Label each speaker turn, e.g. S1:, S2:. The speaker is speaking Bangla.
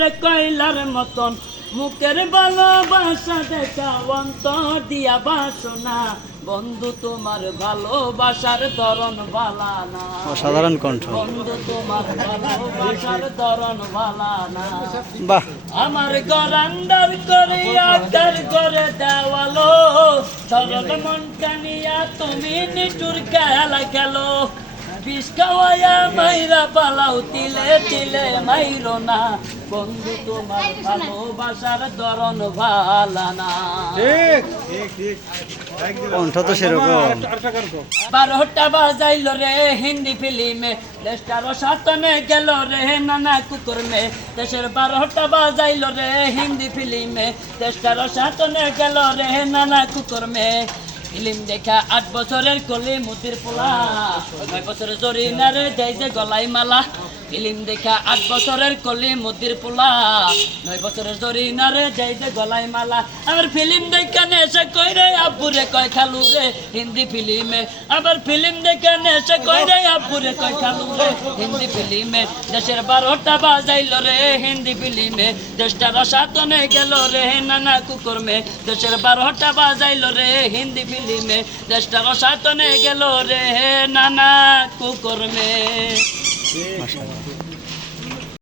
S1: রে কয়লার মতন মুখের ভালোবাসা দেখা অন্তর দিয়া বাসনা। বন্ধু তোমার ভালোবাসার ধরন বালা না
S2: অসাধারণ কণ্ঠ।
S1: বন্ধু তোমার ভালোবাসার ধরন বালা না
S2: বাহ।
S1: আমার গরান্ডার করে আকার করে দেওয়ালো। সরল মন কানিয়া তুমি নিটুর খেলা খেলো। বিষ খাওয়াইয়া মাইরা পালাও তিলে তিলে মাইরো না। বন্ধু তোমার ভালোবাসার ধরন ভালা না।
S2: কণ্ঠ তো সেরকম।
S1: বারোটা বাজাইল রে হিন্দি ফিল্মে দেশটার সাতনে গেল রে নানা কুকুর মে দেশের বারোটা বাজাইল রে হিন্দি ফিল্মে দেশটার সাতনে গেল রে নানা কুকুর মে ফিল্ম দেখা আট বছরের কলে মতির পোলা। নয় বছরের জরিনা রে যাই যে গলাই মালা ফিল্ম দেখা আট বছরের কলি মুতির পোলা। নয় বছরের জরিনা রে যাই যে গলাই মালা। আবার ফিল্ম দেখা নেশা কই রে আব্বুরে কয় খালু রে। হিন্দি ফিল্মে আবার ফিল্ম দেখে নেশা কই রে আব্বুরে কয় খালু রে। হিন্দি ফিল্মে দেশের বারোটা বাজাইল রে। হিন্দি ফিল্মে দেশটা রসাতনে গেল রে। নানা কুকুর মে দেশের বারোটা বাজাইল রে। হিন্দি ফিল্মে দেশটা রসাতনে গেল রে। নানা কুকুর 马
S2: 上。